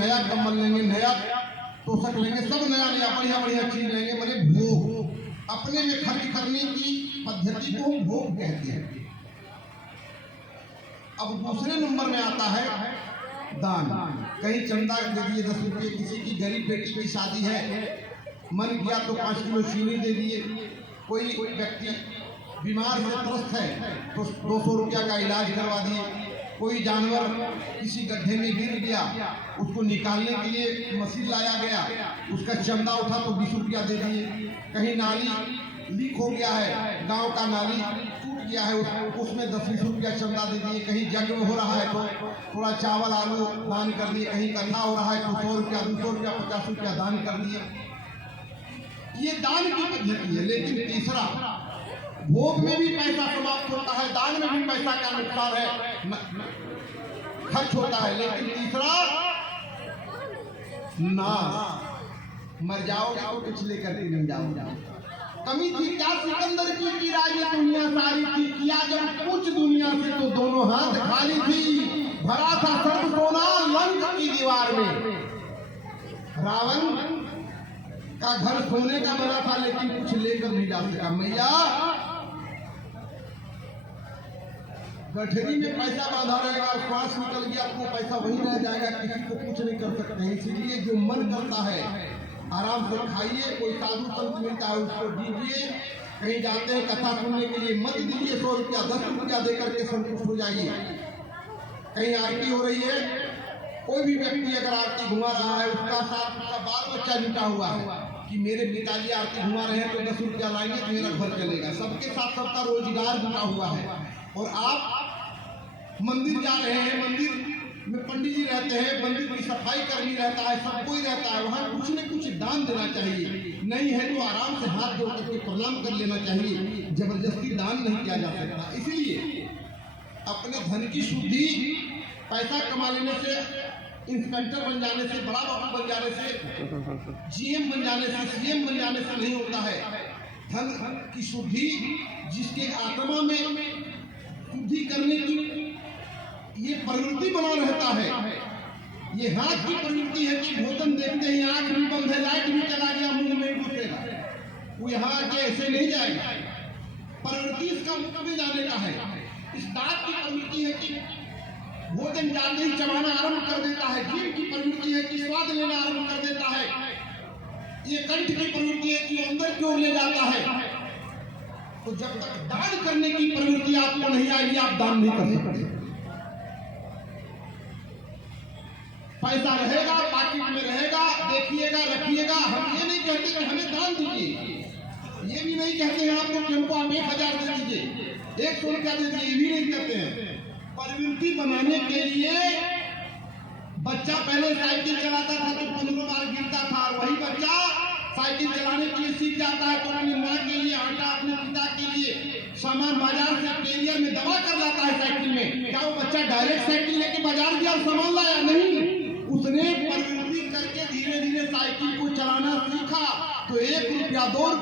नया कम्बल लेंगे, नया तोशक लेंगे, सब नया नया बढ़िया बढ़िया चीज लेंगे। मैंने भोग अपने में खर्च करने की पद्धति को हम भोग कहते हैं। अब दूसरे नंबर में आता है दान। कहीं चंदा दे दिए 10 रुपये, किसी की गरीब बेटी की शादी है, मन किया तो 5 किलो चीनी दे दिए। कोई व्यक्ति बीमार से त्रस्त है तो 200 रुपया का इलाज करवा दिए। कोई जानवर किसी गड्ढे में गिर गया, उसको निकालने के लिए मशीन लाया गया, उसका चंदा उठा तो 20 रुपया दे दिए। कहीं नाली लीक हो गया है, गांव का नाली टूट गया है, उसमें 10-20 रुपया चंदा दे दिए। कहीं जंग में हो रहा है तो थोड़ा चावल आलू दान कर दिए। कहीं कथा हो रहा है तो 100 रुपया 200 रुपया 50 रुपया दान कर दिए। ये दान की पद्धति है। लेकिन तीसरा, भोग में भी पैसा समाप्त होता है, दान में भी पैसा का नुकसान है, खर्च होता है। लेकिन तीसरा, नाश, मर जाओगे तो कुछ लेकर के नहीं जाओगे। कमी थी क्या सिकंदर की राज में दुनिया सारी थी, किया जब कुछ दुनिया से तो दोनों हाथ खाली थी। भरा था सर्व सोना लंक की दीवार में। रावण का घर सोने का बना था लेकिन कुछ लेकर नहीं जा सका। मैया गठरी में पैसा बांधा रहेगा, श्वास निकल गया तो पैसा वही रह जाएगा, किसी को कुछ नहीं कर सकते हैं। इसीलिए जो मन करता है आराम से खाइए। कोई साधु संत मिलता है उसको दीजिए। कहीं जाते हैं कथा सुनने के लिए, मत दीजिए 100 रुपया 10 रुपया देकर के संतुष्ट हो जाइए। कहीं आरती हो रही है, कोई भी व्यक्ति अगर आरती घुमा रहा है, उसका साथ उसका बाल बच्चा जुटा हुआ है कि मेरे पिताजी आरती घुमा रहे हैं तो 10 रुपया लाएंगे तो मेरा घर चलेगा। सबके साथ सबका रोजगार जुटा हुआ है। और आप मंदिर जा रहे हैं, मंदिर में पंडित जी रहते हैं, मंदिर की सफाई कर्मी रहता है, सब कोई रहता है, वहाँ कुछ न कुछ दान देना चाहिए। नहीं है तो आराम से हाथ जोड़ करके प्रणाम कर लेना चाहिए। जबरदस्ती दान नहीं किया जा सकता। इसलिए अपने धन की शुद्धि पैसा कमा लेने से, इंस्पेक्टर बन जाने से, बड़ा बाबू बन जाने से, जीएम बन जाने से, सीएम बन जाने से नहीं होता है। धन की शुद्धि जिसके आत्मा में शुद्धि करने की ये प्रवृत्ति बना रहता है। ये हाथ की प्रवृत्ति है कि भोजन देखते ही आंख भी बंद है, लाइट भी चला गया, मुंह में घुसेगा, वो यहाँ आके ऐसे नहीं जाएगा। प्रवृत्ति इसका मुख में जाने का है। इस दांत की प्रवृत्ति है कि भोजन जाते ही चबाना आरंभ कर देता है। जीभ की प्रवृत्ति है कि स्वाद लेना आरंभ कर देता है। ये कंठ की प्रवृत्ति है कि अंदर की ओर ले जाता है। तो जब तक दान करने की प्रवृत्ति आपको नहीं आएगी, आप दान नहीं कर सकते। पैसा रहेगा, पाकिट में रहेगा, देखिएगा, रखिएगा। हम ये नहीं कहते कि हमें दान दीजिए, ये भी नहीं कहते हैं आपको कि हमको आप 1000 दे दीजिए, 100 रुपया दे दीजिए, ये भी नहीं कहते हैं। प्रवृत्ति बनाने के लिए बच्चा पहले साइकिल चलाता था तो 15 बार गिरता था, वही बच्चा साइकिल चलाने के लिए सीख जाता है तो अपनी माँ के लिए आटा, अपने पिता के लिए सामान बाजार से कैरियर में दबा कर लाता है साइकिल में। क्या वो बच्चा डायरेक्ट साइकिल लेके बाजार गया और सामान लाया? नहीं, उसने प्रवृत्ति करके धीरे धीरे साइकिल को चलाना सीखा। तो 1 रुपया 2